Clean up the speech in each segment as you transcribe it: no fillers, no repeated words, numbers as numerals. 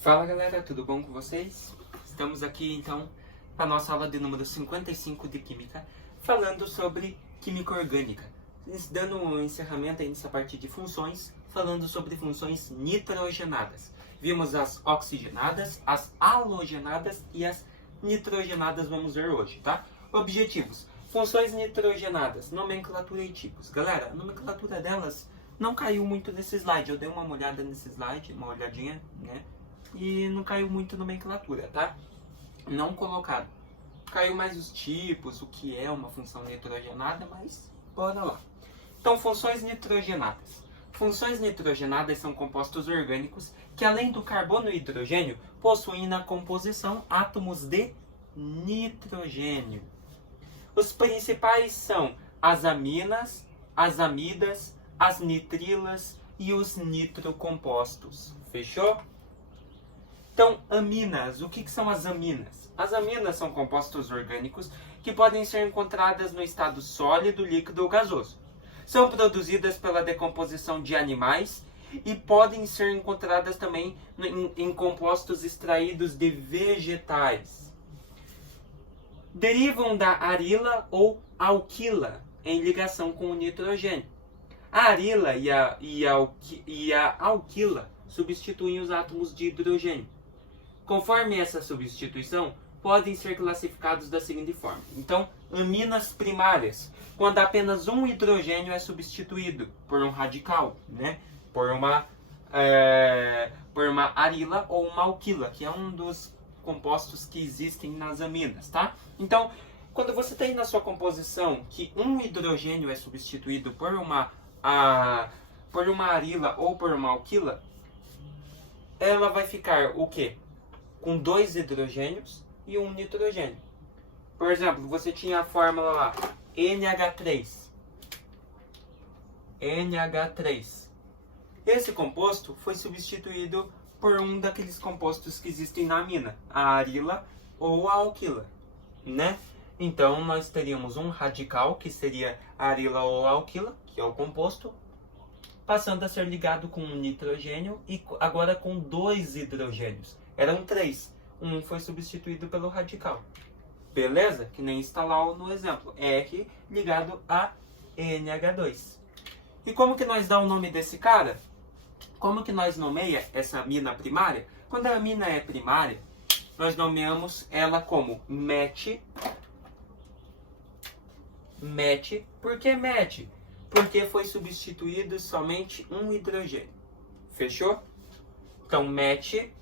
Fala galera, tudo bom com vocês? Estamos aqui então para a nossa aula de número 55 de Química, falando sobre Química Orgânica, dando um encerramento aí nessa parte de funções, falando sobre funções nitrogenadas. Vimos as oxigenadas, as halogenadas e as nitrogenadas, vamos ver hoje, tá? Objetivos: funções nitrogenadas, nomenclatura e tipos. Galera, a nomenclatura delas não caiu muito nesse slide, eu dei uma olhada nesse slide, uma olhadinha, né? E não caiu muito nomenclatura, tá? Não colocaram. Caiu mais os tipos, o que é uma função nitrogenada, mas bora lá. Então, funções nitrogenadas. Funções nitrogenadas são compostos orgânicos que, além do carbono e hidrogênio, possuem na composição átomos de nitrogênio. Os principais são as aminas, as amidas, as nitrilas e os nitrocompostos. Fechou? Então, aminas. O que são as aminas? As aminas são compostos orgânicos que podem ser encontradas no estado sólido, líquido ou gasoso. São produzidas pela decomposição de animais e podem ser encontradas também em compostos extraídos de vegetais. Derivam da arila ou alquila em ligação com o nitrogênio. A arila e a alquila substituem os átomos de hidrogênio. Conforme essa substituição, podem ser classificados da seguinte forma. Então, aminas primárias, quando apenas um hidrogênio é substituído por um radical, né? Por uma arila ou uma alquila, que é um dos compostos que existem nas aminas, tá? Então, quando você tem na sua composição que um hidrogênio é substituído por uma arila ou por uma alquila, ela vai ficar o quê? Com dois hidrogênios e um nitrogênio. Por exemplo, você tinha a fórmula lá, NH3. NH3. Esse composto foi substituído por um daqueles compostos que existem na amina, a arila ou a alquila, né? Então, nós teríamos um radical, que seria a arila ou a alquila, que é o composto, passando a ser ligado com um nitrogênio e agora com dois hidrogênios. Eram três. Um foi substituído pelo radical. Beleza? Que nem está lá no exemplo. R ligado a NH2. E como que nós dá o nome desse cara? Como que nós nomeia essa amina primária? Quando a amina é primária, nós nomeamos ela como MET. MET. Por que MET? Porque foi substituído somente um hidrogênio. Fechou? Então, MET.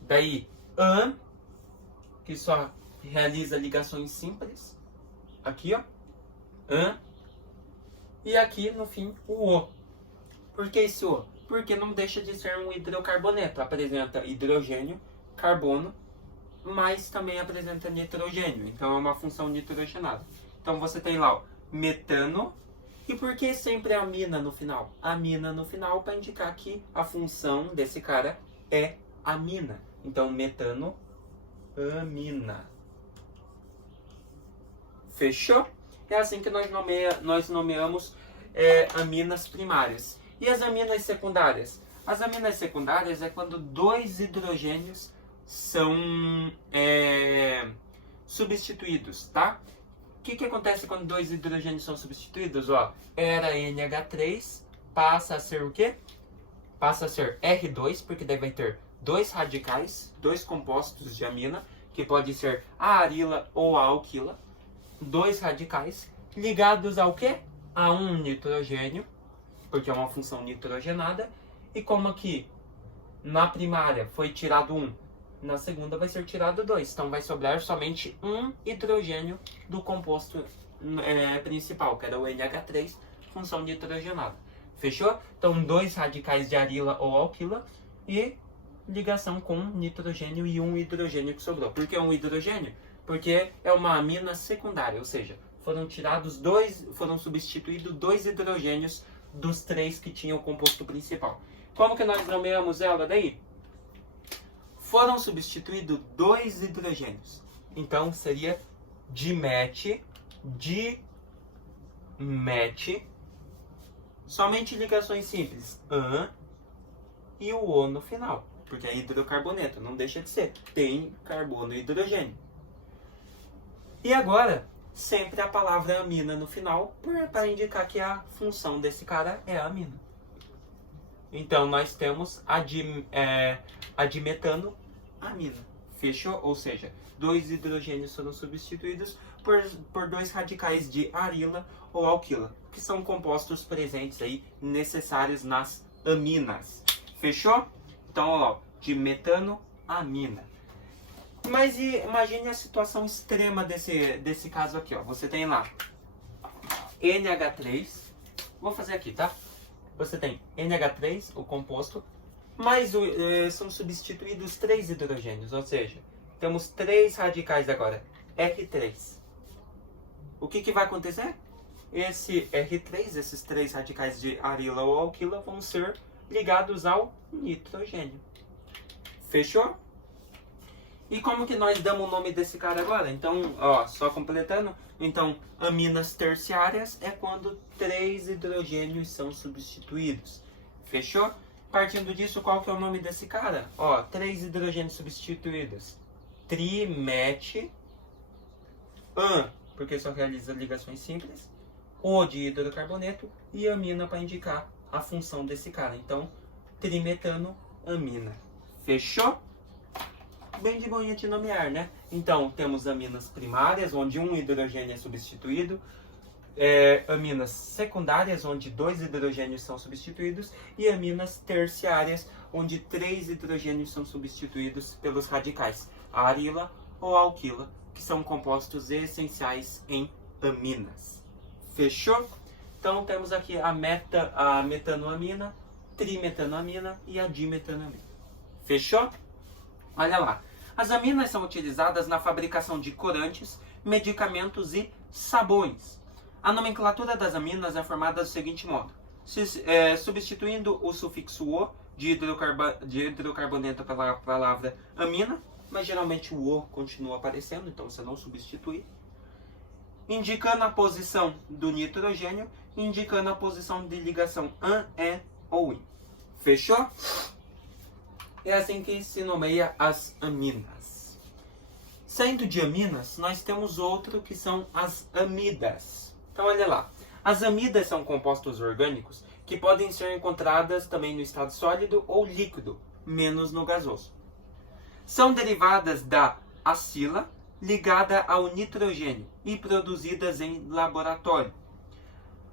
Daí, AN, que só realiza ligações simples. Aqui, ó. AN. E aqui, no fim, o O. Por que esse O? Porque não deixa de ser um hidrocarboneto. Apresenta hidrogênio, carbono, mas também apresenta nitrogênio. Então, é uma função nitrogenada. Então, você tem lá, ó, metano. E por que sempre amina no final? Amina no final para indicar que a função desse cara é amina. Então, metano, amina. Fechou? É assim que nós nomeamos aminas primárias. E as aminas secundárias? As aminas secundárias é quando dois hidrogênios são substituídos, tá? O que acontece quando dois hidrogênios são substituídos? Ó, era NH3, passa a ser o quê? Passa a ser R2, porque daí vai ter dois radicais, dois compostos de amina, que pode ser a arila ou a alquila, dois radicais, ligados ao quê? A um nitrogênio, porque é uma função nitrogenada, e como aqui na primária foi tirado um, na segunda vai ser tirado dois, então vai sobrar somente um hidrogênio do composto principal, que era o NH3, função nitrogenada. Fechou? Então, dois radicais de arila ou alquila e ligação com nitrogênio e um hidrogênio que sobrou. Por que um hidrogênio? Porque é uma amina secundária, ou seja, foram substituídos dois hidrogênios dos três que tinham o composto principal. Como que nós nomeamos ela daí? Foram substituídos dois hidrogênios. Então, seria dimet, somente ligações simples, AN e o O no final. porque é hidrocarboneto, não deixa de ser. Tem carbono e hidrogênio. E agora, sempre a palavra amina no final, para indicar que a função desse cara é a amina. Então, nós temos a dimetano amina. Fechou? Ou seja, 2 hidrogênios foram substituídos por 2 radicais de arila ou alquila, que são compostos presentes aí, necessários nas aminas. Fechou? Então, ó, dimetano amina. Mas imagine a situação extrema desse caso aqui, ó. Você tem lá NH3. Vou fazer aqui, tá? Você tem NH3, o composto, mas são substituídos 3 hidrogênios, ou seja, temos 3 radicais agora, R3. O que vai acontecer? Esse R3, esses 3 radicais de arila ou alquila, vão ser ligados ao nitrogênio. Fechou? E como que nós damos o nome desse cara agora? Então, ó, só completando. Então, aminas terciárias é quando 3 hidrogênios são substituídos. Fechou? Partindo disso, qual que é o nome desse cara? Ó, 3 hidrogênios substituídos. Trimete. Porque só realiza ligações simples. O de hidrocarboneto e amina para indicar a função desse cara. Então, trimetano amina. Fechou? Bem de boinha de nomear, né? Então, temos aminas primárias, onde 1 hidrogênio é substituído. Aminas secundárias, onde 2 hidrogênios são substituídos. E aminas terciárias, onde 3 hidrogênios são substituídos pelos radicais arila ou alquila, que são compostos essenciais em aminas. Fechou? Então, temos aqui a metanoamina, trimetanoamina e a dimetanoamina. Fechou? Olha lá. As aminas são utilizadas na fabricação de corantes, medicamentos e sabões. A nomenclatura das aminas é formada do seguinte modo. Substituindo o sufixo O de hidrocarboneto pela palavra amina, mas geralmente o O continua aparecendo, então você não substitui. Indicando a posição do nitrogênio, indicando a posição de ligação AN, E ou IN. Fechou? É assim que se nomeia as aminas. Saindo de aminas, nós temos outro que são as amidas. Então olha lá. As amidas são compostos orgânicos que podem ser encontradas também no estado sólido ou líquido, menos no gasoso. São derivadas da acila ligada ao nitrogênio e produzidas em laboratório.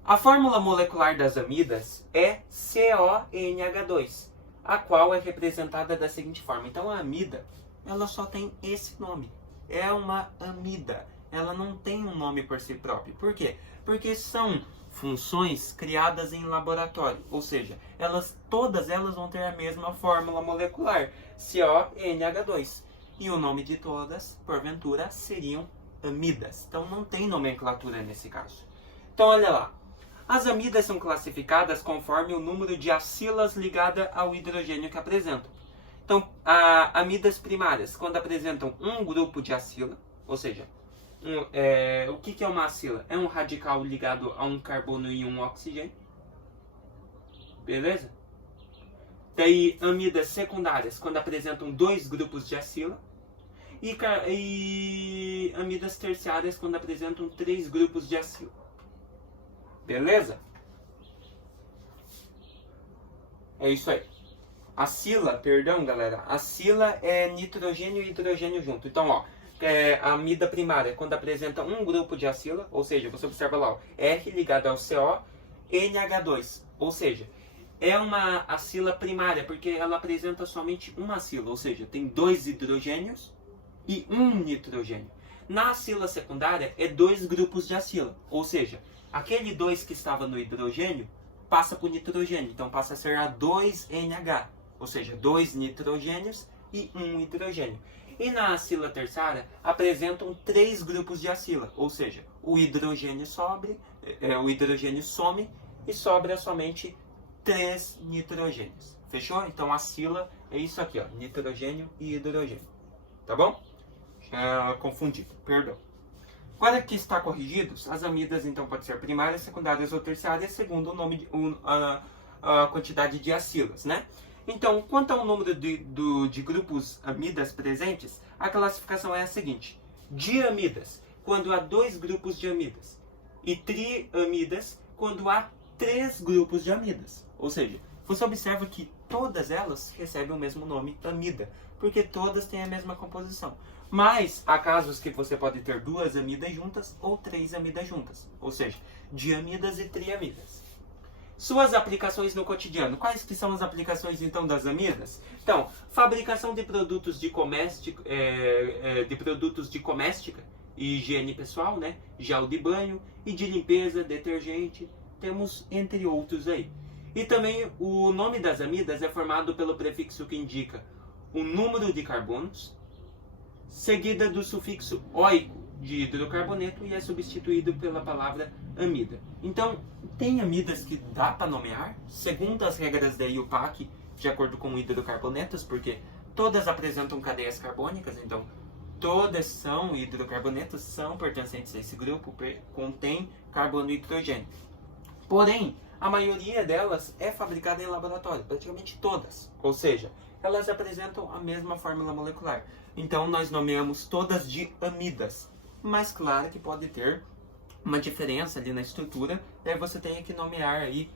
A fórmula molecular das amidas é CONH2, a qual é representada da seguinte forma. Então a amida, ela só tem esse nome. É uma amida. Ela não tem um nome por si próprio. Por quê? Porque são funções criadas em laboratório. Ou seja, todas elas vão ter a mesma fórmula molecular, CONH2. E o nome de todas, porventura, seriam amidas. Então não tem nomenclatura nesse caso. Então olha lá. As amidas são classificadas conforme o número de acilas ligada ao hidrogênio que apresentam. Então, amidas primárias, quando apresentam um grupo de acila, ou seja, o que é uma acila? É um radical ligado a um carbono e um oxigênio. Beleza? Daí, amidas secundárias, quando apresentam 2 grupos de acila. E amidas terciárias, quando apresentam 3 grupos de acila. Beleza? É isso aí. Acila, perdão galera, acila é nitrogênio e hidrogênio junto. Então, ó, a amida primária, quando apresenta um grupo de acila, ou seja, você observa lá, ó, R ligado ao CO, NH2, ou seja, é uma acila primária, porque ela apresenta somente uma acila, ou seja, tem 2 hidrogênios e 1 nitrogênio. Na acila secundária, é 2 grupos de acila, ou seja, aquele 2 que estava no hidrogênio passa para o nitrogênio, então passa a ser a 2NH, ou seja, 2 nitrogênios e 1 hidrogênio. E na acila terciária apresentam 3 grupos de acila, ou seja, o hidrogênio some e sobra somente 3 nitrogênios. Fechou? Então acila é isso aqui, ó, nitrogênio e hidrogênio. Tá bom? Confundi, perdão. Agora que está corrigidos, as amidas então podem ser primárias, secundárias ou terciárias, segundo o nome a quantidade de acilas, né? Então, quanto ao número de grupos amidas presentes, a classificação é a seguinte. Diamidas, quando há 2 grupos de amidas. E triamidas, quando há 3 grupos de amidas. Ou seja, você observa que todas elas recebem o mesmo nome, amida, porque todas têm a mesma composição. Mas há casos que você pode ter 2 amidas juntas ou 3 amidas juntas. Ou seja, diamidas e triamidas. Suas aplicações no cotidiano. Quais que são as aplicações, então, das amidas? Então, fabricação de produtos de coméstica e higiene pessoal, né? Gel de banho e de limpeza, detergente, temos entre outros aí. E também o nome das amidas é formado pelo prefixo que indica o número de carbonos, seguida do sufixo oico, de hidrocarboneto, e é substituído pela palavra amida. Então, tem amidas que dá para nomear, segundo as regras da IUPAC, de acordo com hidrocarbonetos, porque todas apresentam cadeias carbônicas, então todas são hidrocarbonetos, são pertencentes a esse grupo, contém carbono e hidrogênio. Porém, a maioria delas é fabricada em laboratório, praticamente todas. Ou seja, elas apresentam a mesma fórmula molecular. Então, nós nomeamos todas de amidas. Mas claro que pode ter uma diferença ali na estrutura, daí você tem que nomear aí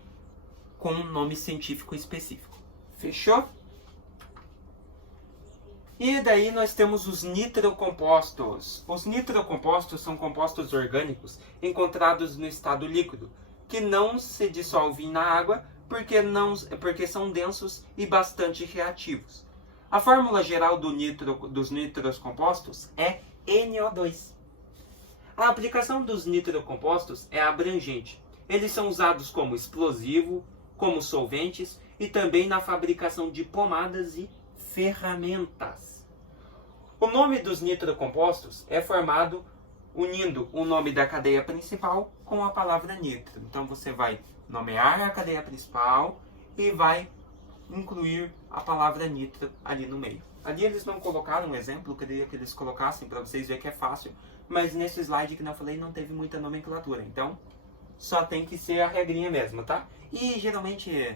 com um nome científico específico. Fechou? E daí nós temos os nitrocompostos. Os nitrocompostos são compostos orgânicos encontrados no estado líquido, que não se dissolvem na água porque são densos e bastante reativos. A fórmula geral dos nitrocompostos é NO2. A aplicação dos nitrocompostos é abrangente. Eles são usados como explosivo, como solventes e também na fabricação de pomadas e ferramentas. O nome dos nitrocompostos é formado unindo o nome da cadeia principal com a palavra nitro. Então você vai nomear a cadeia principal e vai incluir a palavra nitro ali no meio. Ali eles não colocaram um exemplo, eu queria que eles colocassem para vocês verem que é fácil, mas nesse slide que eu falei não teve muita nomenclatura, então só tem que ser a regrinha mesmo, tá? E geralmente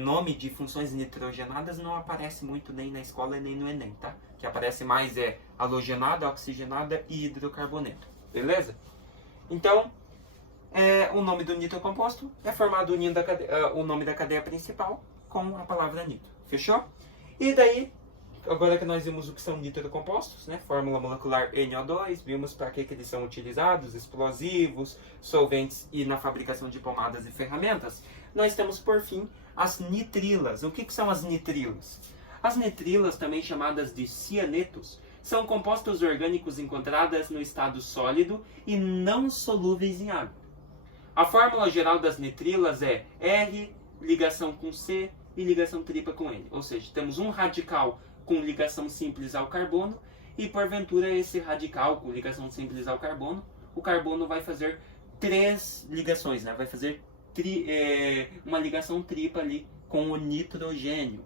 nome de funções nitrogenadas não aparece muito nem na escola nem no Enem, tá? Que aparece mais halogenada, oxigenada e hidrocarboneto, beleza? Então, o nome do nitrocomposto é formado unindo o nome da cadeia principal com a palavra nitro, fechou? E daí, agora que nós vimos o que são nitrocompostos, né? Fórmula molecular NO2, vimos para que eles são utilizados, explosivos, solventes e na fabricação de pomadas e ferramentas, nós temos por fim as nitrilas. O que são as nitrilas? As nitrilas, também chamadas de cianetos, são compostos orgânicos encontrados no estado sólido e não solúveis em água. A fórmula geral das nitrilas é R, ligação com C e ligação tripla com N. Ou seja, temos um radical com ligação simples ao carbono e, porventura, esse radical com ligação simples ao carbono, o carbono vai fazer 3 ligações, né? Vai fazer uma ligação tripla ali com o nitrogênio.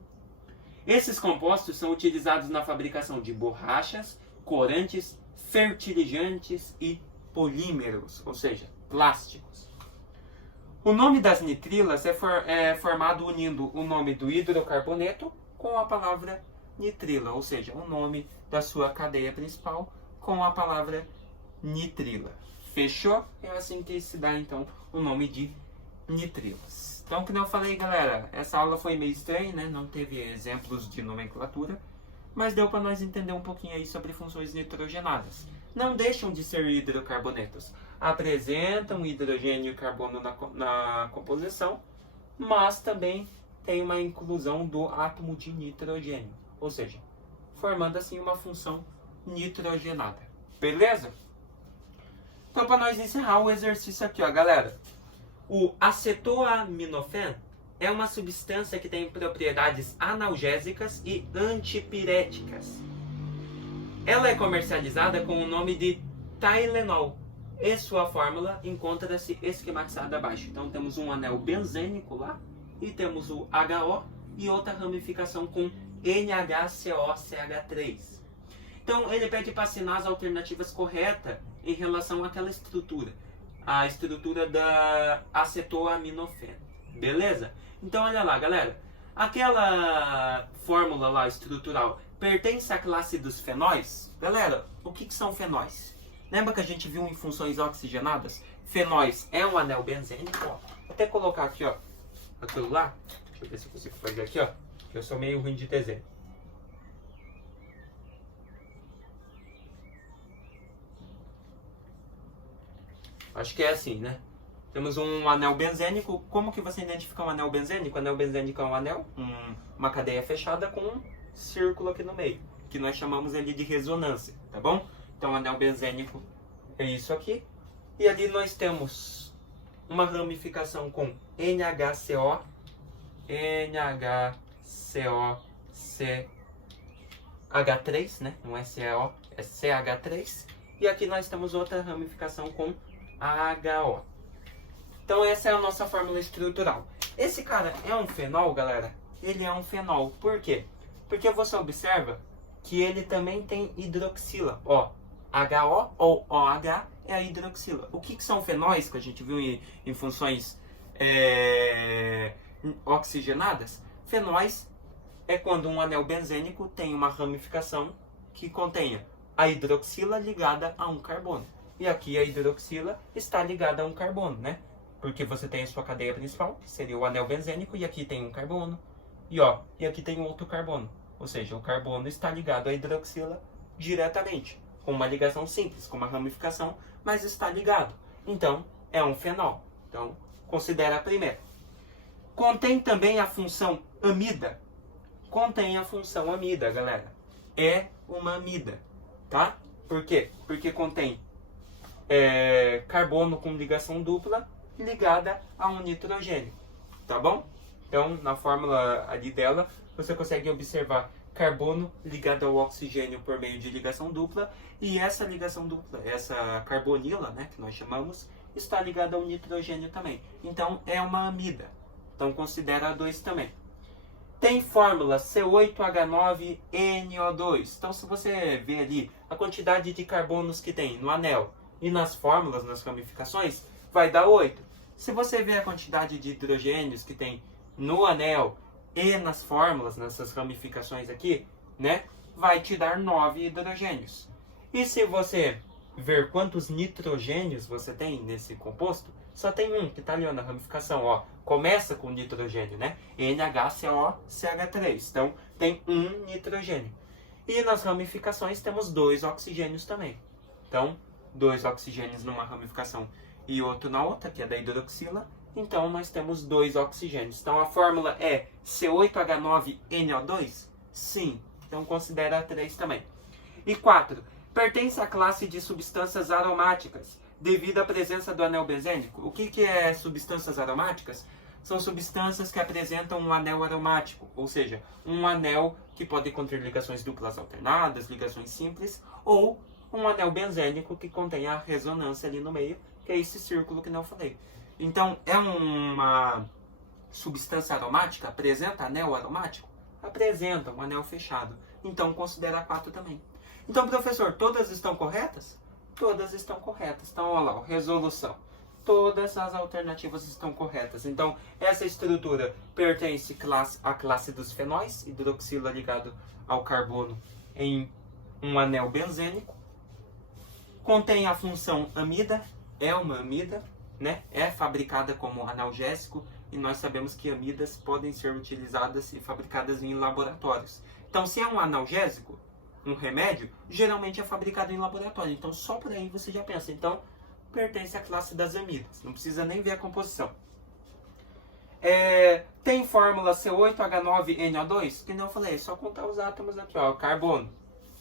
Esses compostos são utilizados na fabricação de borrachas, corantes, fertilizantes e polímeros, ou seja, plásticos. O nome das nitrilas é formado unindo o nome do hidrocarboneto com a palavra nitrila, ou seja, o nome da sua cadeia principal com a palavra nitrila. Fechou? É assim que se dá, então, o nome de nitrilas. Então, como eu falei, galera, essa aula foi meio estranha, né? Não teve exemplos de nomenclatura, mas deu para nós entender um pouquinho aí sobre funções nitrogenadas. Não deixam de ser hidrocarbonetos. Apresentam hidrogênio e carbono na composição, mas também tem uma inclusão do átomo de nitrogênio, ou seja, formando assim uma função nitrogenada. Beleza? Então, para nós encerrar o exercício aqui, ó, galera. O acetoaminofén é uma substância que tem propriedades analgésicas e antipiréticas. Ela é comercializada com o nome de Tylenol e sua fórmula encontra-se esquematizada abaixo. Então temos um anel benzênico lá e temos o HO e outra ramificação com NHCOCH3. Então ele pede para assinar as alternativas corretas em relação àquela estrutura. A estrutura da acetoaminofén. Beleza? Então olha lá, galera. aquela fórmula lá estrutural pertence à classe dos fenóis? Galera, o que são fenóis? Lembra que a gente viu em funções oxigenadas? Fenóis é um anel benzênico, ó. Vou até colocar aqui, ó, aquilo lá. Deixa eu ver se eu consigo fazer aqui, ó. Eu sou meio ruim de desenho. Acho que é assim, né? Temos um anel benzênico. Como que você identifica um anel benzênico? O anel benzênico é um anel, uma cadeia fechada com um círculo aqui no meio, que nós chamamos ele de ressonância, tá bom? Então, o anel benzênico é isso aqui. E ali nós temos uma ramificação com NHCO, CH3, né? Não é CO, é CH3. E aqui nós temos outra ramificação com HO. Então essa é a nossa fórmula estrutural. Esse cara é um fenol, galera? Ele é um fenol. Por quê? Porque você observa que ele também tem hidroxila. Ó, HO ou OH é a hidroxila. O que são fenóis que a gente viu em funções oxigenadas? Fenóis é quando um anel benzênico tem uma ramificação que contenha a hidroxila ligada a um carbono. E aqui a hidroxila está ligada a um carbono, né? Porque você tem a sua cadeia principal, que seria o anel benzênico, e aqui tem um carbono. E aqui tem outro carbono. Ou seja, o carbono está ligado à hidroxila diretamente, com uma ligação simples, com uma ramificação, mas está ligado. Então, é um fenol. Então, considera a primeira. Contém também a função amida. Contém a função amida, galera. É uma amida, tá? Por quê? Porque contém carbono com ligação dupla ligada a um nitrogênio, tá bom? Então, na fórmula ali dela, você consegue observar carbono ligado ao oxigênio por meio de ligação dupla, e essa ligação dupla, essa carbonila, né, que nós chamamos, está ligada ao nitrogênio também. Então, é uma amida. Então, considera a 2 também. Tem fórmula C8H9NO2. Então, se você vê ali a quantidade de carbonos que tem no anel e nas fórmulas, nas ramificações, vai dar 8. Se você vê a quantidade de hidrogênios que tem no anel e nas fórmulas, nessas ramificações aqui, né, vai te dar 9 hidrogênios. E se você ver quantos nitrogênios você tem nesse composto, só tem um que está ali na ramificação, ó. Começa com nitrogênio, né? NHCOCH3. Então, tem um nitrogênio. E nas ramificações temos 2 oxigênios também. Então, 2 oxigênios numa ramificação e outro na outra, que é da hidroxila. Então, nós temos 2 oxigênios. Então, a fórmula é C8H9NO2? Sim. Então, considera a 3 também. E 4. Pertence à classe de substâncias aromáticas, devido à presença do anel benzênico. O que é substâncias aromáticas? São substâncias que apresentam um anel aromático, ou seja, um anel que pode conter ligações duplas alternadas, ligações simples, ou um anel benzênico que contém a ressonância ali no meio, que é esse círculo que eu falei. Então, é uma substância aromática? Apresenta anel aromático? Apresenta um anel fechado. Então, considera 4 também. Então, professor, todas estão corretas? Todas estão corretas. Então, olha lá, resolução. Todas as alternativas estão corretas. Então, essa estrutura pertence à classe dos fenóis, hidroxila ligado ao carbono em um anel benzênico. Contém a função amida, é uma amida, né? É fabricada como analgésico, e nós sabemos que amidas podem ser utilizadas e fabricadas em laboratórios. Então, se é um analgésico, um remédio, geralmente é fabricado em laboratório. Então, só por aí você já pensa. Então, pertence à classe das amidas. Não precisa nem ver a composição. Tem fórmula C8H9NO2? Que não eu falei, é só contar os átomos aqui, ó. Carbono.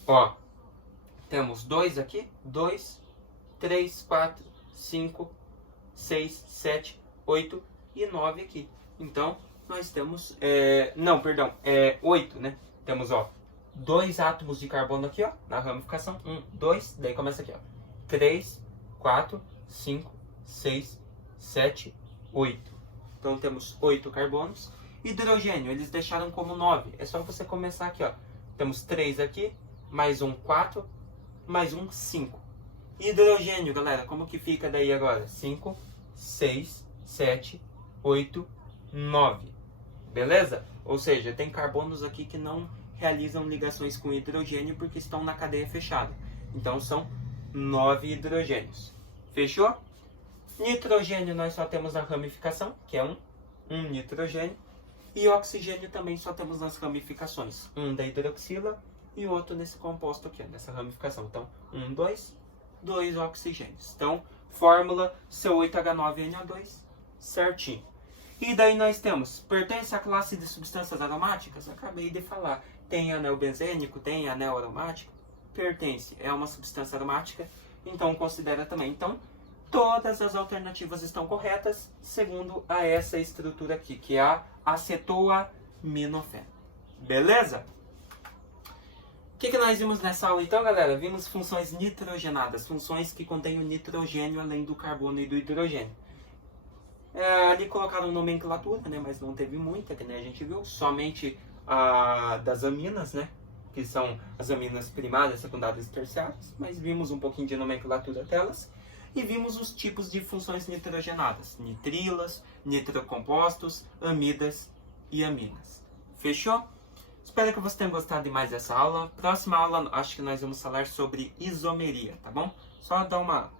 Ó, temos 2 aqui. 2, 3, 4, 5, 6, 7, 8 e 9 aqui. Então, nós temos... 8, né? Temos, ó, 2 átomos de carbono aqui, ó, na ramificação. 1, 2, daí começa aqui, ó. 3, 4, 5, 6, 7, 8. Então temos 8 carbonos. Hidrogênio, eles deixaram como 9. É só você começar aqui, ó. Temos 3 aqui, mais um 4, mais um 5. Hidrogênio, galera, como que fica daí agora? 5, 6, 7, 8, 9. beleza? Ou seja, tem carbonos aqui que não realizam ligações com hidrogênio porque estão na cadeia fechada. Então são 9 hidrogênios. Fechou? Nitrogênio nós só temos na ramificação, que é um nitrogênio. E oxigênio também só temos nas ramificações. Um da hidroxila e outro nesse composto aqui, nessa ramificação. Então, 2 oxigênios. Então, fórmula C8H9NO2, certinho. E daí nós temos, pertence à classe de substâncias aromáticas? Acabei de falar. Tem anel benzênico, tem anel aromático? Pertence, é uma substância aromática, então considera também. Então, todas as alternativas estão corretas, segundo a essa estrutura aqui, que é a acetoaminofeno. Beleza? O que nós vimos nessa aula então, galera? Vimos funções nitrogenadas, funções que contêm o nitrogênio além do carbono e do hidrogênio. Ali colocaram nomenclatura, né, mas não teve muita, que nem a gente viu, somente das aminas, né, que são as aminas primárias, secundárias e terciárias, mas vimos um pouquinho de nomenclatura delas, e vimos os tipos de funções nitrogenadas, nitrilas, nitrocompostos, amidas e aminas. Fechou? Espero que você tenha gostado de mais dessa aula. Próxima aula, acho que nós vamos falar sobre isomeria, tá bom? Só dar uma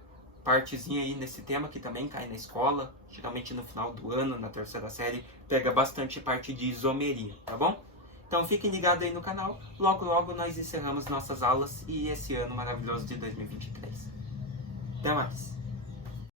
partezinha aí nesse tema que também cai na escola, geralmente no final do ano, na terceira série, pega bastante parte de isomeria, tá bom? Então fiquem ligados aí no canal, logo logo nós encerramos nossas aulas e esse ano maravilhoso de 2023. Até mais!